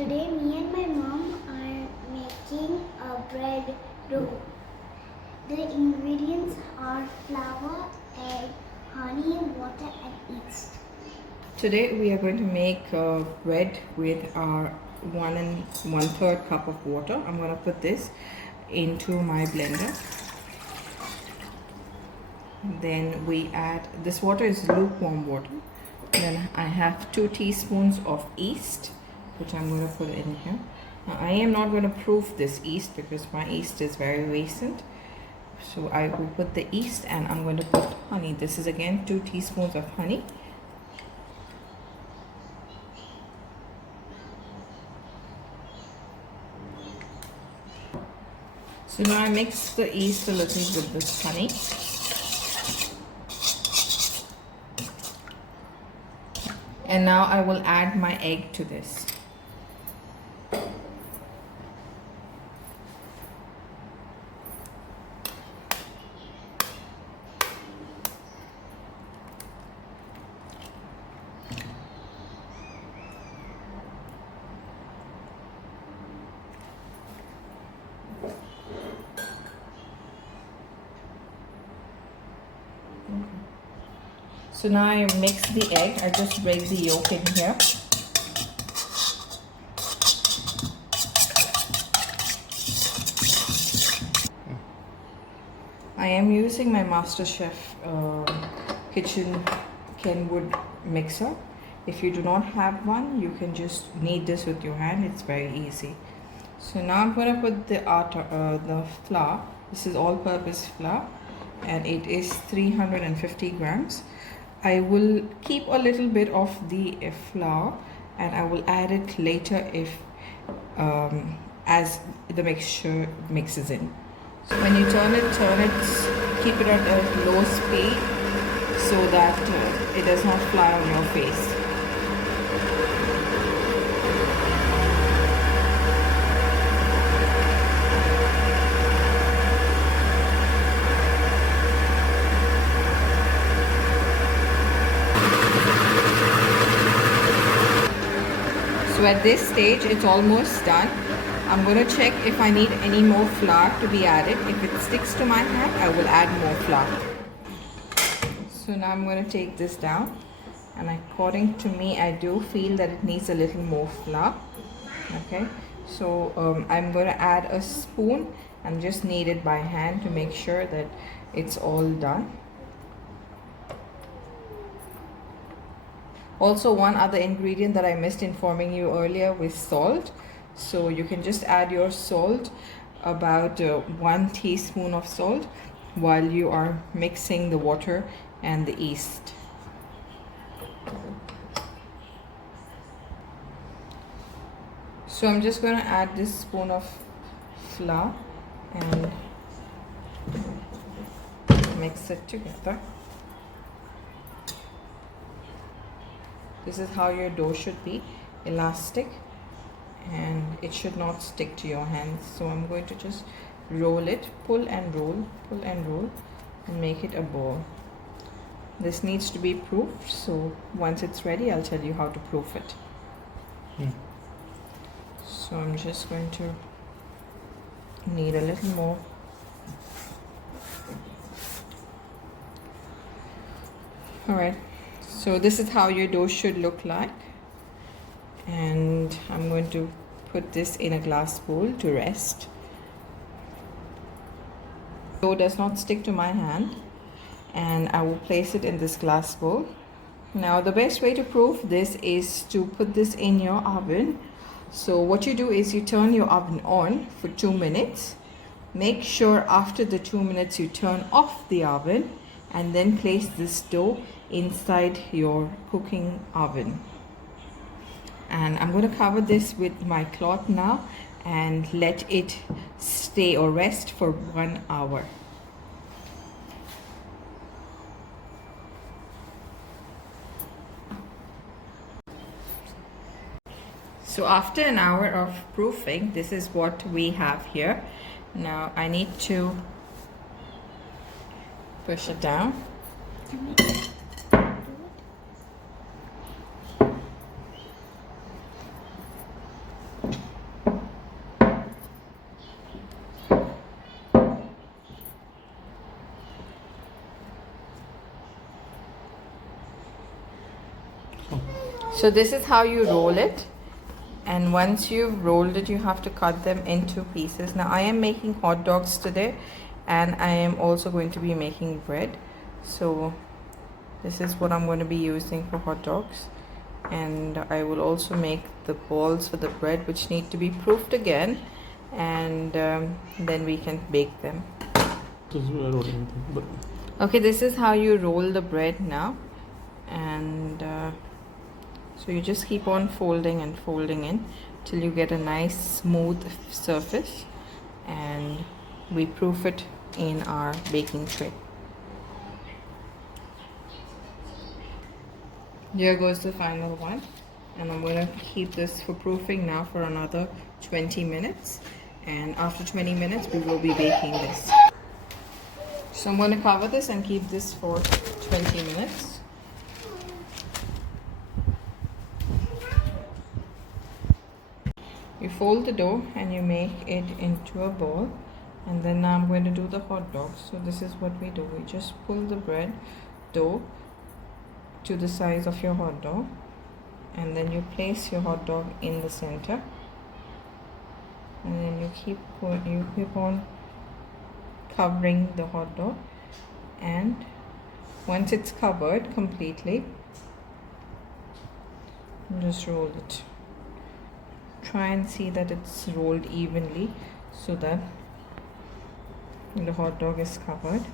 Today, me and my mom are making a bread dough. The ingredients are flour, egg, honey, water, and yeast. Today we are going to make bread with our 1 1/3 cup of water. I'm going to put this into my blender. Then we add, this water is lukewarm water. Then I have 2 teaspoons of yeast, which I'm going to put in here. Now I am not going to proof this yeast because my yeast is very recent. So I will put the yeast and I'm going to put honey. This is again 2 teaspoons of honey. So now I mix the yeast a little with this honey. And now I will add my egg to this. So now I mix the egg. I just break the yolk in here. I am using my MasterChef kitchen Kenwood mixer. If you do not have one, you can just knead this with your hand. It's very easy. So now I'm going to put the flour. This is all-purpose flour, and it is 350 grams. I will keep a little bit of the flour and I will add it later if as the mixture mixes in. So when you turn it, keep it at a low speed so that it does not fly on your face. So at this stage, it's almost done. I'm going to check if I need any more flour to be added. If it sticks to my hand, I will add more flour. So now I'm going to take this down. And according to me, I do feel that it needs a little more flour. Okay. So I'm going to add a spoon and just knead it by hand to make sure that it's all done. Also, one other ingredient that I missed informing you earlier was salt. So you can just add your salt, about 1 teaspoon of salt, while you are mixing the water and the yeast. So I'm just going to add this spoon of flour and mix it together. This is how your dough should be, elastic, and it should not stick to your hands. So I'm going to just roll it, pull and roll, and make it a ball. This needs to be proofed, so once it's ready, I'll tell you how to proof it. So I'm just going to knead a little more. Alright. So this is how your dough should look like, and I'm going to put this in a glass bowl to rest. Dough does not stick to my hand, and I will place it in this glass bowl. Now the best way to proof this is to put this in your oven. So what you do is you turn your oven on for 2 minutes. Make sure after the 2 minutes you turn off the oven, and then place this dough inside your cooking oven. And I'm going to cover this with my cloth now and let it stay or rest for 1 hour. So after an hour of proofing, this is what we have here. Now I need to push it down. So this is how you roll it, and once you've rolled it, you have to cut them into pieces. Now I am making hot dogs today, and I am also going to be making bread. So this is what I'm going to be using for hot dogs, and I will also make the balls for the bread, which need to be proofed again, and then we can bake them. Okay, this is how you roll the bread now, and so you just keep on folding and folding in till you get a nice smooth surface, and we proof it in our baking tray. Here goes the final one, and I'm going to keep this for proofing now for another 20 minutes, and after 20 minutes we will be baking this. So I'm going to cover this and keep this for 20 minutes. You fold the dough and you make it into a ball, and then now I'm going to do the hot dogs. So this is what we do. We just pull the bread dough to the size of your hot dog, and then you place your hot dog in the center, and then you keep on covering the hot dog, and once it's covered completely, just roll it. Try and see that it's rolled evenly so that the hot dog is covered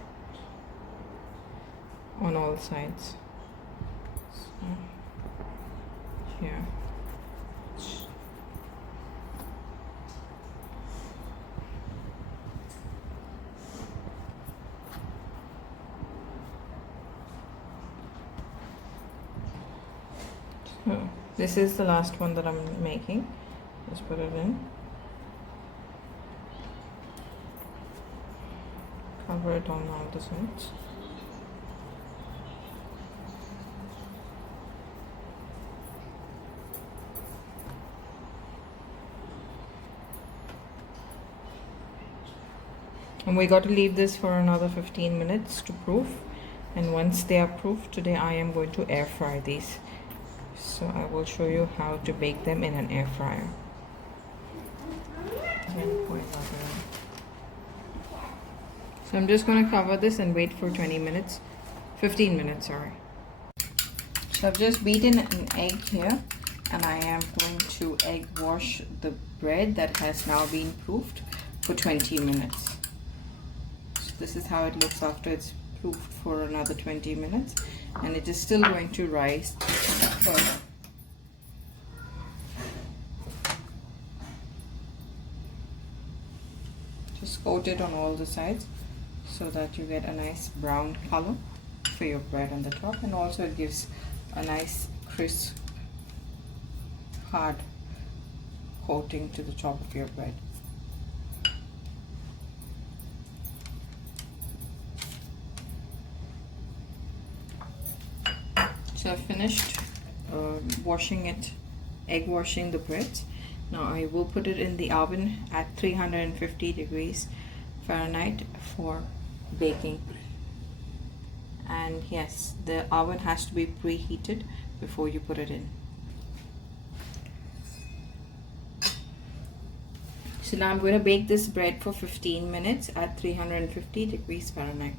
on all sides. So here. So this is the last one that I'm making. Just put it in. Cover it on all the sides. And we got to leave this for another 15 minutes to proof. And once they are proofed, today I am going to air fry these. So I will show you how to bake them in an air fryer. So I'm just going to cover this and wait for 20 minutes, 15 minutes, sorry. So I've just beaten an egg here, and I am going to egg wash the bread that has now been proofed for 20 minutes. So this is how it looks after it's proofed for another 20 minutes, and it is still going to rise further. Just coat it on all the sides so that you get a nice brown color for your bread on the top, and also it gives a nice crisp hard coating to the top of your bread. So I've finished washing it, egg washing the bread. Now I will put it in the oven at 350 degrees Fahrenheit for baking. And yes, the oven has to be preheated before you put it in. So now I'm going to bake this bread for 15 minutes at 350 degrees Fahrenheit.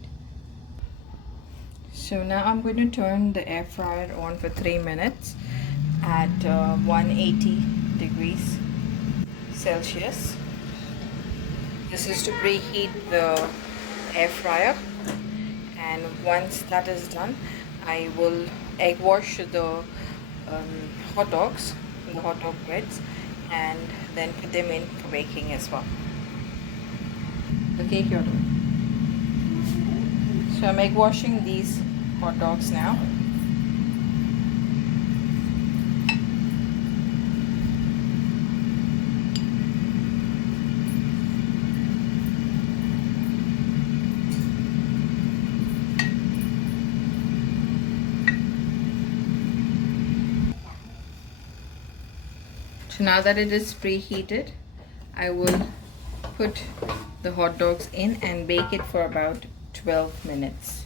So now I'm going to turn the air fryer on for 3 minutes at 180 degrees Celsius. This is to preheat the air fryer, and once that is done, I will egg wash the hot dogs, the hot dog breads, and then put them in for baking as well. The cake you're doing. So I'm egg washing these hot dogs now. So now that it is preheated, I will put the hot dogs in and bake it for about 12 minutes.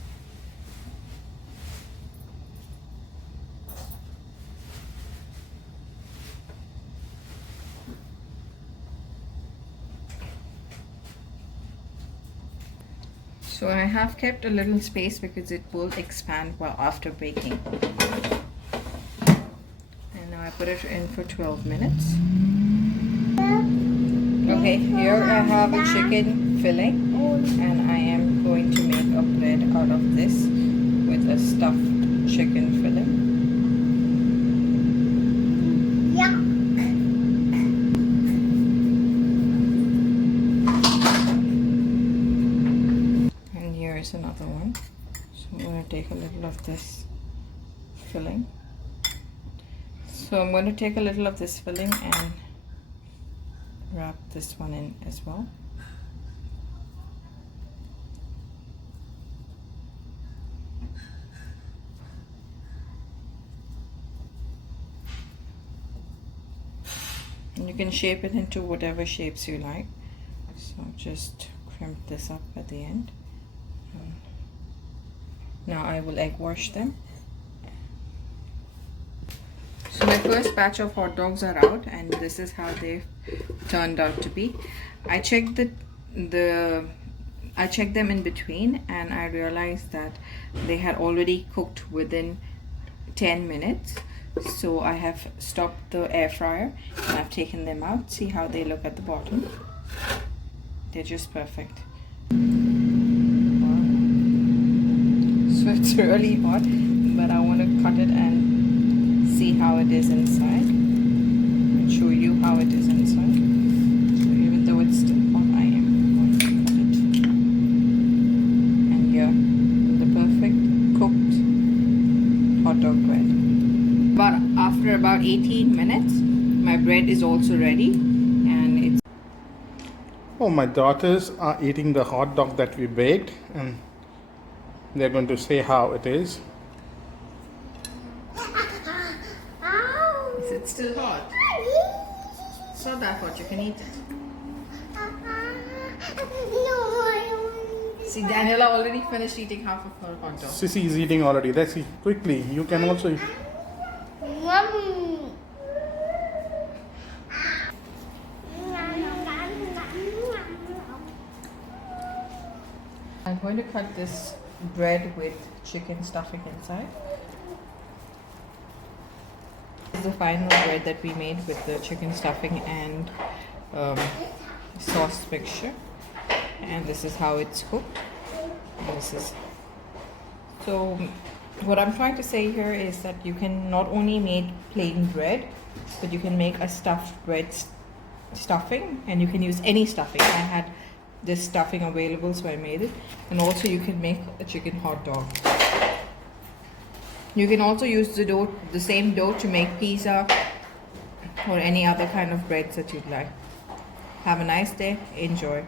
So I have kept a little space because it will expand while after baking. And now I put it in for 12 minutes. Okay, here I have a chicken filling, and I am going to make a bread out of this with a stuffed chicken filling. And here is another one. So I'm going to take a little of this filling. So I'm going to take a little of this filling and wrap this one in as well. And you can shape it into whatever shapes you like. So just crimp this up at the end. Now I will egg wash them. So my first batch of hot dogs are out, and this is how they've turned out to be. I checked I checked them in between, and I realized that they had already cooked within 10 minutes. So I have stopped the air fryer and I've taken them out. See how they look at the bottom. They're just perfect. So it's really hot, but I want to cut it and see how it is inside and show you how it is inside. So even though it's still hot, I am going to cut it. And here, the perfect cooked hot dog bread. But after about 18 minutes, my bread is also ready, and it's... Oh, my daughters are eating the hot dog that we baked, and they're going to say how it is. Is it still hot? It's not that hot, you can eat it. See, Daniela already finished eating half of her hot dog. Sissy is eating already. Let's see, quickly. You can also eat. I'm going to cut this bread with chicken stuffing inside. This is the final bread that we made with the chicken stuffing and sauce mixture. And this is how it's cooked. And this is... So what I'm trying to say here is that you can not only make plain bread, but you can make a stuffed bread stuffing, and you can use any stuffing. I had this stuffing available, so I made it. And also you can make a chicken hot dog. You can also use the same dough to make pizza or any other kind of breads that you'd like. Have a nice day. Enjoy.